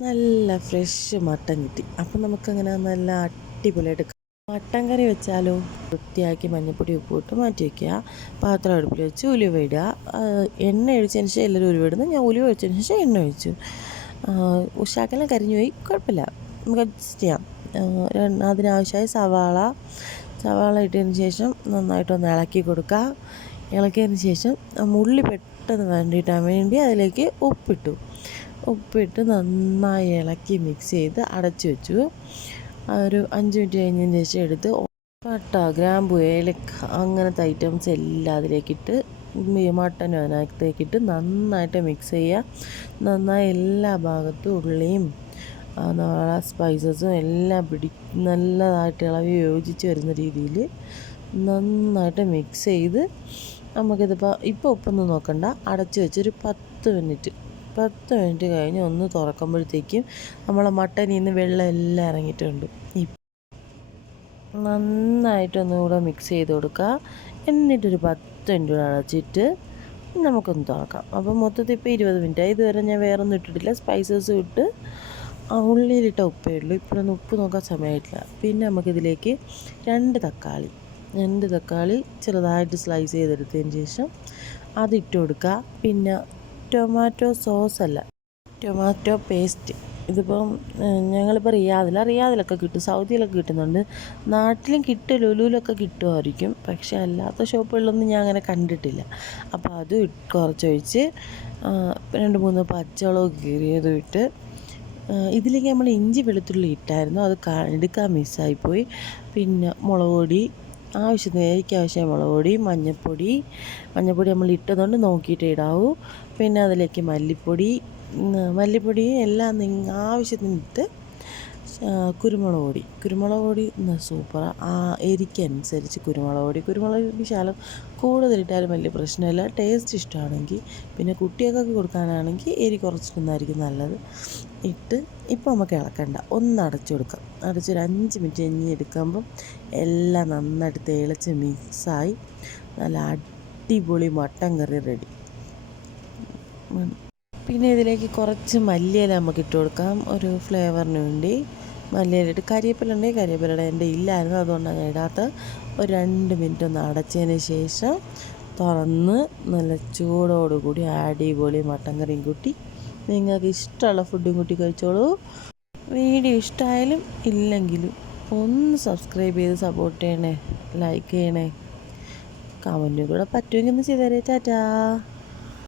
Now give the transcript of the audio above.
നല്ല fresh mutton കിട്ടി. അപ്പം നമുക്കങ്ങനെ നല്ല അടിപൊളിയായിട്ട് മട്ടൻ കറി വെച്ചാലോ. വൃത്തിയാക്കി മഞ്ഞൾപ്പൊടി ഉപ്പ് ഇട്ട് മാറ്റി വയ്ക്കുക. പാത്രം അടുപ്പിൽ വെച്ച് ഉലുവ ഇടുക. എണ്ണ ഒഴിച്ചതിന് ശേഷം എല്ലാവരും ഉലുവ ഇടുന്നു. ഞാൻ ഉലുവ ഒഴിച്ചതിന് ശേഷം എണ്ണ ഒഴിച്ചു. ഉഷാക്കെല്ലാം കരിഞ്ഞു പോയി, കുഴപ്പമില്ല, നമുക്ക് അഡ്ജസ്റ്റ് ചെയ്യാം. അതിനാവശ്യമായ സവാള ഇട്ടതിന് ശേഷം നന്നായിട്ടൊന്ന് ഇളക്കി കൊടുക്കുക. ഇളക്കിയതിന് ശേഷം ഉള്ളി പെട്ടെന്ന് വേണ്ടിയിട്ടാൻ വേണ്ടി അതിലേക്ക് ഉപ്പിട്ട് നന്നായി ഇളക്കി മിക്സ് ചെയ്ത് അടച്ചു വെച്ചു. ഒരു 5 മിനിറ്റ് കഴിഞ്ഞതിന് ശേഷം എടുത്ത് പട്ട, ഗ്രാമ്പു, ഏലക്ക അങ്ങനത്തെ ഐറ്റംസ് എല്ലാം അതിലേക്കിട്ട് മട്ടനും അതിനകത്തേക്കിട്ട് നന്നായിട്ട് മിക്സ് ചെയ്യുക. നന്നായി എല്ലാ ഭാഗത്തും ഉള്ളിയും സ്പൈസസും എല്ലാം നല്ലതായിട്ട് ഇളകി യോജിച്ച് വരുന്ന രീതിയിൽ നന്നായിട്ട് മിക്സ് ചെയ്ത് ഇപ്പോൾ ഉപ്പൊന്നും നോക്കണ്ട, അടച്ച് വെച്ചൊരു 10 മിനിറ്റ് കഴിഞ്ഞ് ഒന്ന് തുറക്കുമ്പോഴത്തേക്കും നമ്മളെ മട്ടനിൽ നിന്ന് വെള്ളം എല്ലാം ഇറങ്ങിയിട്ടുണ്ട്. നന്നായിട്ടൊന്നുകൂടെ മിക്സ് ചെയ്ത് കൊടുക്കുക. എന്നിട്ടൊരു 10 മിനിറ്റ് കൂടെ അടച്ചിട്ട് നമുക്കൊന്ന് തുറക്കാം. അപ്പം മൊത്തത്തിൽ ഇപ്പോൾ 20 മിനിറ്റായി. ഇതുവരെ ഞാൻ വേറൊന്നും ഇട്ടിട്ടില്ല, സ്പൈസസും ഇട്ട് ഉള്ളിയിലിട്ട ഉപ്പേ ഉള്ളൂ. ഇപ്പോഴൊന്നും ഉപ്പ് നോക്കാൻ സമയമായിട്ടില്ല. പിന്നെ നമുക്കിതിലേക്ക് 2 തക്കാളി ചെറുതായിട്ട് സ്ലൈസ് ചെയ്തെടുത്തതിന് ശേഷം അതിട്ട് കൊടുക്കുക. പിന്നെ ടൊമാറ്റോ പേസ്റ്റ്. ഇതിപ്പം ഞങ്ങളിപ്പോൾ റിയാദിലൊക്കെ കിട്ടും, സൗദിയിലൊക്കെ കിട്ടുന്നുണ്ട്. നാട്ടിലും കിട്ടും, ലുലുവിലൊക്കെ കിട്ടുമായിരിക്കും. പക്ഷേ അല്ലാത്ത ഷോപ്പുകളിലൊന്നും ഞാൻ അങ്ങനെ കണ്ടിട്ടില്ല. അപ്പോൾ അത് കുറച്ചൊഴിച്ച് 2-3 പച്ചമുളക് കീറിയതും ഇട്ട് ഇതിലേക്ക് നമ്മൾ ഇഞ്ചി വെളുത്തുള്ളി ഇട്ടായിരുന്നു, അത് എടുക്കാൻ മിസ്സായിപ്പോയി. പിന്നെ മുളക് പൊടി ആവശ്യമായ മുളക് പൊടി, മഞ്ഞൾപ്പൊടി നമ്മൾ ഇട്ടതുകൊണ്ട് നോക്കിയിട്ട് ഇടാവൂ. പിന്നെ അതിലേക്ക് മല്ലിപ്പൊടി എല്ലാം ആവശ്യത്തിന് ഇട്ട്. കുരുമുളക് പൊടി സൂപ്പറാണ്. എരിക്കനുസരിച്ച് കുരുമുളക് പൊടി ശകലം കൂടുതലിട്ടാലും വലിയ പ്രശ്നമില്ല. ടേസ്റ്റ് ഇഷ്ടമാണെങ്കിൽ, പിന്നെ കുട്ടികൾക്കൊക്കെ കൊടുക്കാനാണെങ്കിൽ എരി കുറച്ചിട്ടുന്നതായിരിക്കും നല്ലത്. ഇപ്പോൾ നമുക്ക് ഇളക്കണ്ട, ഒന്ന് അടച്ചു കൊടുക്കാം. അടച്ചൊരു 5 മിനിറ്റ് കഴിഞ്ഞ് എടുക്കുമ്പം എല്ലാം നന്നായിട്ട് തിളച്ച് മിക്സായി നല്ല അടിപൊളി മട്ടൻ കറി റെഡി. പിന്നെ ഇതിലേക്ക് കുറച്ച് മല്ലിയില നമുക്ക് ഇട്ട് കൊടുക്കാം, ഒരു ഫ്ലേവറിന് വേണ്ടി. മല്ലിയില ഇട്ട് കരിവേപ്പില ഉണ്ടെങ്കിൽ കരിവേപ്പില എൻ്റെ ഇല്ലായിരുന്നു, അതുകൊണ്ടാണ് ഞാൻ ഇടാത്ത. ഒരു 2 മിനിറ്റ് ഒന്ന് അടച്ചതിന് ശേഷം തുറന്ന് നല്ല ചൂടോടുകൂടി അടിപൊളി മട്ടൻ കറിയും കൂട്ടി നിങ്ങൾക്ക് ഇഷ്ടമുള്ള ഫുഡും കൂട്ടി കഴിച്ചോളൂ. വീഡിയോ ഇഷ്ടമായാലും ഇല്ലെങ്കിലും ഒന്ന് സബ്സ്ക്രൈബ് ചെയ്ത് സപ്പോർട്ട് ചെയ്യണേ, ലൈക്ക് ചെയ്യണേ, കമൻറ്റും കൂടെ പറ്റുമെങ്കിൽ ഒന്ന് ചെയ്തേരേ. ടാറ്റാ.